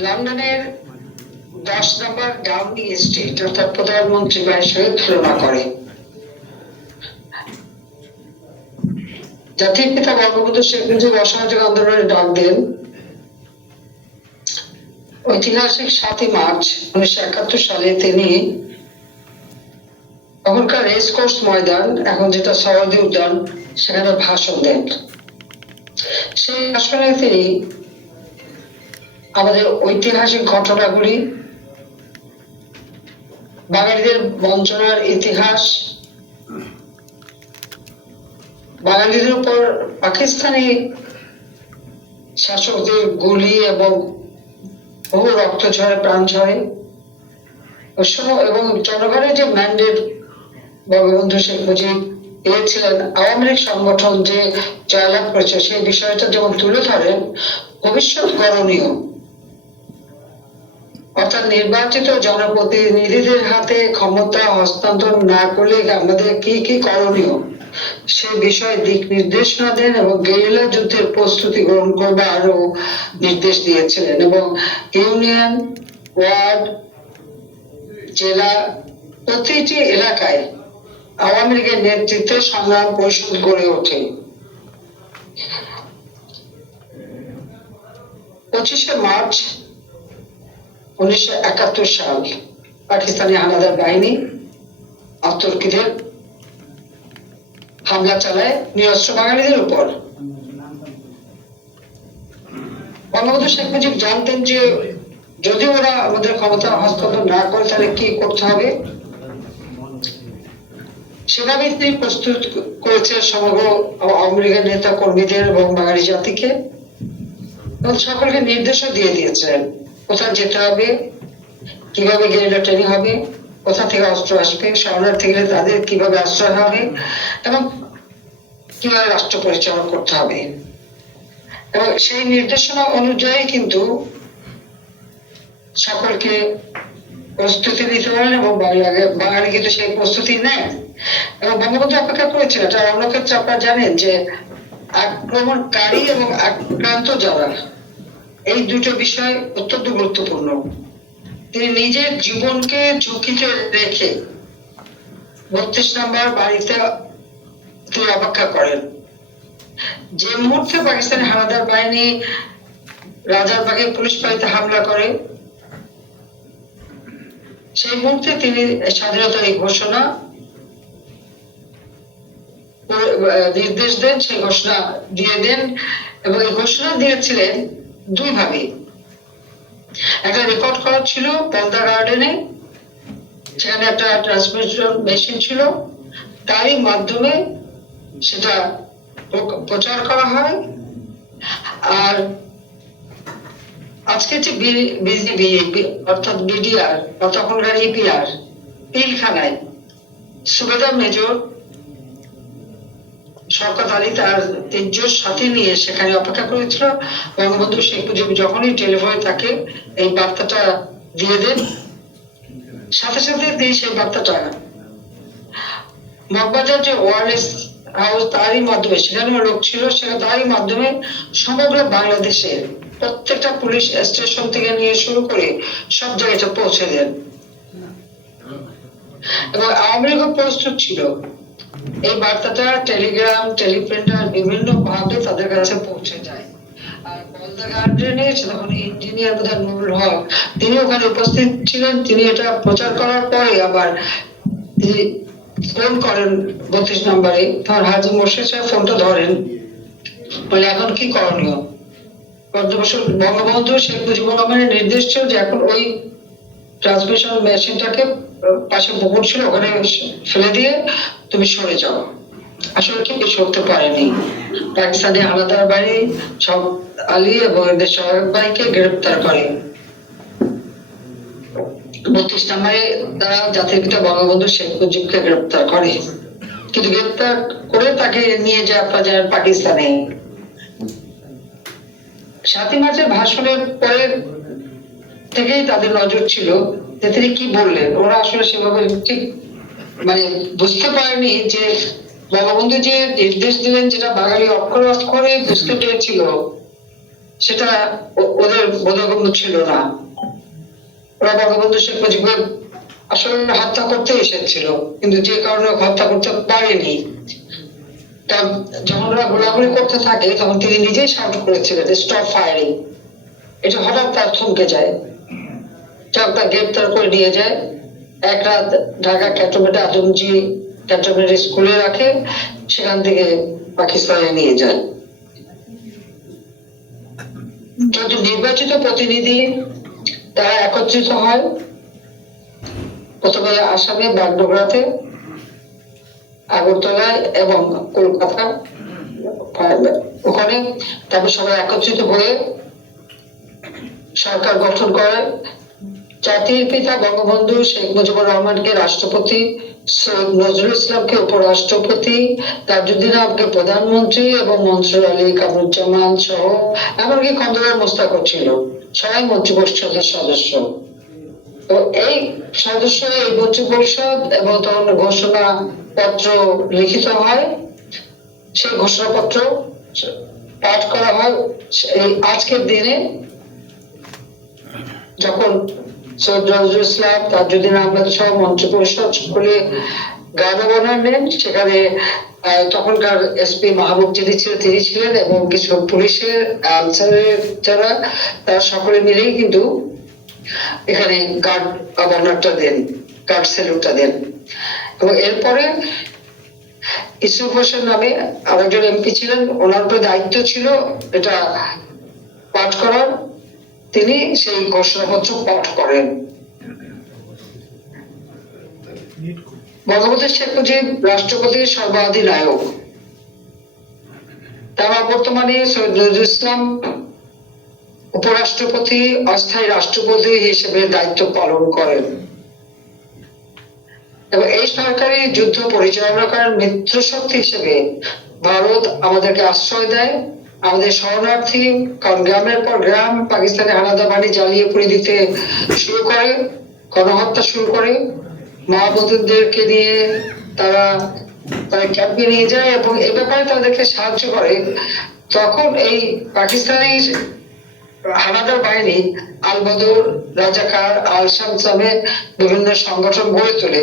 লন্ডনের 10 নম্বর Downing street অর্থাৎ প্রধানমন্ত্রী বাড়ির সঙ্গে তুলনা করে। জাতির পিতা বঙ্গবন্ধু শেখ মুজিব অসামাজিক আন্দোলনের ডাক দেন ঐতিহাসিক 7ই মার্চ 1971 সালে। তিনি তখনকার রেস কোর্স ময়দান, এখন যেটা সরোয়ার্দী উদ্যান, সেখানে ভাষণ দেন। সেই ভাষণে তিনি আমাদের ঐতিহাসিক ঘটনাগুলি, বাঙালিদের বঞ্চনার ইতিহাস, বাঙালিদের উপর পাকিস্তানি শাসকদের গুলি এবং বহু রক্ত ঝরে, প্রাণ ঝরে এবং জনগণের যে ম্যান্ডেট বঙ্গবন্ধু শেখ মুজিব পেয়েছিলেন, আওয়ামী লীগ সংগঠন যে জয়লাভ করেছে, সেই বিষয়টা যেমন তুলে ধরেন, ভবিষ্যৎ করণীয় অর্থাৎ নির্বাচিত জনপ্রতিনিধিদের হাতে ক্ষমতা হস্তান্তর না করলে আমাদের কি কি করণীয় সে বিষয়ে দিক নির্দেশনা দেন এবং গেরিলা যুদ্ধের প্রস্তুতি গ্রহণ করবে আরো নির্দেশ দিয়েছিলেন। এবং ইউনিয়ন, ওয়ার্ড, জেলা, প্রতিটি এলাকায় আওয়ামী লীগের নেতৃত্বে সংগ্রাম পরিষদ গড়ে ওঠে। 25শে মার্চ 1971 সাল পাকিস্তানি হানাদার বাহিনী আতর্কিদের হামলা চালায় নিরস্ত্র বাঙালিদের উপর। বঙ্গবন্ধু শেখ মুজিব জানতেন যে যদি ওরা আমাদের ক্ষমতা হস্তান্তর না করে তাহলে কি করতে হবে। সেভাবে তিনি প্রস্তুত করেছে সমগ্র আওয়ামী লীগের নেতা কর্মীদের এবং বাঙালি জাতিকে, এবং সকলকে নির্দেশও দিয়ে দিয়েছিলেন কোথায় যেতে হবে, কিভাবে গেরিলা ট্রেনিং হবে, কোথা থেকে অস্ত্র আসবে, শরণার্থী গেলে তাদের কিভাবে আশ্রয় হবে এবং কিভাবে রাষ্ট্র পরিচালনা করতে হবে। এবং সেই নির্দেশনা অনুযায়ী কিন্তু সকলকে প্রস্তুতি নিতে পারেন এবং বাঙালি কিন্তু সেই প্রস্তুতি নেয়। এবং বঙ্গবন্ধু অপেক্ষা করেছিল, এটা অন্য ক্ষেত্রে আপনারা জানেন যে আক্রমণকারী এবং আক্রান্ত যারা, এই দুটো বিষয় অত্যন্ত গুরুত্বপূর্ণ। তিনি নিজের জীবনকে ঝুঁকিতে রেখে 32 নম্বর বাড়িতে তিনি অপেক্ষা করেন। যে মুহূর্তে পাকিস্তানি হানাদার বাহিনী রাজারবাগে পুলিশ বাড়িতে হামলা করে, সেই মুহূর্তে তিনি স্বাধীনতার এই ঘোষণা নির্দেশ দেন, সেই ঘোষণা দিয়ে দেন। এবং এই ঘোষণা দিয়েছিলেন দুই ভাবে। একটা রেকর্ড করা ছিল পদ্মা গার্ডেনে, সেখানে একটা ট্রান্সমিশন মেশিন ছিল, তারই মাধ্যমে সেটা প্রচার করা হয়। আর আজকে যে বিজিবি অর্থাৎ বিডিআর বা তখনকার ইপিআর পিলখানায় সুবেদার মেজর শওকত আলী তার তেজস সাথে নিয়ে সেখানে অপেক্ষা করেছিল। বঙ্গবন্ধু শেখ মুজিব যখনই টেলিফোনে তাকে এই বার্তাটা দিয়ে দেন, সাথে সাথে তিনি সেই বার্তাটা মগবাজার যে ওয়ারলেস হাউস তারই মাধ্যমে, সেখানেও লোক ছিল, সেখানে তারই মাধ্যমে সমগ্র বাংলাদেশের প্রত্যেকটা পুলিশ স্টেশন থেকে নিয়ে শুরু করে সব জায়গায় পৌঁছে দেন। এবং আওয়ামী লীগও প্রস্তুত ছিল, এই বার্তাটা টেলিগ্রাম, টেলিপ্রিন্টার বিভিন্ন ভাবে তাদের কাছে পৌঁছে যায়। আর পদ্মা গার্ডেনে তখন ইঞ্জিনিয়ার বোধহয় নুরুল হক, তিনি ওখানে উপস্থিত ছিলেন। তিনি এটা প্রচার করার পরে আবার তিনি ফোন করেন 32 নম্বরে, তখন হাজি মোর্শেদ সাহেব ফোনটা ধরেন, বলে এখন কি করণীয়। বঙ্গবন্ধু শেখ মুজিবুর রহমানের নির্দেশ ছিল যে এখন ওই ট্রান্সমিশন মেশিনটাকে পাশে পুকুর ছিল, ওখানে ফেলে দিয়ে তুমি সরে যাও। আসলে কি সরতে পারেনি। পাকিস্তানি হানাদার বাহিনী শওকত আলী এবং এদের সহায়ক বাহিনীকে গ্রেপ্তার করে। 32 নম্বরে তারা জাতির পিতা বঙ্গবন্ধু শেখ মুজিবকে গ্রেপ্তার করে, কিন্তু গ্রেপ্তার করে তাকে নিয়ে যায় আপনারা জানেন পাকিস্তানে। 7ই মার্চের ভাষণের পরে থেকেই তাদের নজর ছিল যে তিনি কি বললেন। ওরা আসলে সেভাবে ঠিক বুঝতে পারেনি যে বঙ্গবন্ধু যে নির্দেশ দিলেন, যেটা বাঙালি অক্ষরে অক্ষরে বুঝতে পেরেছিল, সেটা ওদের বোধগম্য ছিল না। ওরা বঙ্গবন্ধু শেখ মুজিবুর আসলে হত্যা করতে এসেছিল, কিন্তু যে কারণে হত্যা করতে পারেনি, যখন ওরা গোলাগুলি করতে থাকে তখন তিনি নিজেই শাউট করেছিলেন স্টপ ফায়ারিং। এটা হঠাৎ তার থমকে যায়, তার গ্রেপ্তার করে নিয়ে যায়। এক রাত ঢাকা ক্যান্টনমেন্টে আজমজি ক্যান্টনমেন্ট স্কুলে রাখে, সেখান থেকে পাকিস্তানে নিয়ে যায়। কিন্তু নির্বাচিত প্রতিনিধি তারা একত্রিত হয়, প্রথমে আসামে, বাগডোগরাতে, আগরতলায় এবং কলকাতা, ওখানে। তারপর সবাই একত্রিত হয়ে সরকার গঠন করে। জাতির পিতা বঙ্গবন্ধু শেখ মুজিবুর রহমানকে রাষ্ট্রপতি, সৈয়দ নজরুল ইসলামকে উপরাষ্ট্রপতি, তাজউদ্দিন আহমদকে প্রধানমন্ত্রী এবং মনসুর আলী, কামরুজ্জামান সহ এমনকি খন্দকার মোস্তাফর ছিল, সবাই মন্ত্রিপরিষদের সদস্য। তো এই সদস্য, এই মন্ত্রিপরিষদ এবং তখন ঘোষণা পত্র লিখিত হয়। সেই ঘোষণাপত্র পাঠ করা হয় এই আজকের দিনে, যখন সৈয়দ নজরুল ইসলাম, তাজউদ্দিন আহমেদ সহ মন্ত্রিপরিষদ সকলে গানবনা নেন। সেখানে তখনকার এসপি মাহবুব যিনি ছিলেন তিনি ছিলেন, এবং কিছু পুলিশের আনসারের যারা, তারা সকলে মিলেই কিন্তু এখানে গার্ড অবনারটা দেন, গার্ড স্যালুটটা দেন। এবং এরপরে ইসুফ হোসেন নামে আরেকজন এমপি ছিলেন, ওনার উপরে দায়িত্ব ছিল এটা পাঠ করার। তিনি সেই ঘোষণাপত্র পাঠ করেন। বঙ্গবন্ধু শেখ মুজিব রাষ্ট্রপতির সর্বাধিনায়ক। তারা বর্তমানে সৈয়দ নজরুল ইসলাম উপরাষ্ট্রপতি, অস্থায়ী রাষ্ট্রপতি হিসেবে দায়িত্ব পালন করেন। এবং এই সরকারি যুদ্ধ পরিচালনা করার মিত্র শক্তি হিসেবে ভারত আমাদেরকে আশ্রয় দেয়, আমাদের শরণার্থী, কারণ গ্রামের পর গ্রাম পাকিস্তানি হানাদার বাহিনী জ্বালিয়ে পুড়ে দিতে শুরু করে, গণহত্যা শুরু করে, মা বোনদেরকে নিয়ে তারা ক্যাম্পে নিয়ে যায় এবং এ ব্যাপারে তাদেরকে সাহায্য করে। তখন এই পাকিস্তানি হানাদার বাহিনী আল বদর, রাজাকার, আল শামস নামে বিভিন্ন সংগঠন গড়ে তোলে।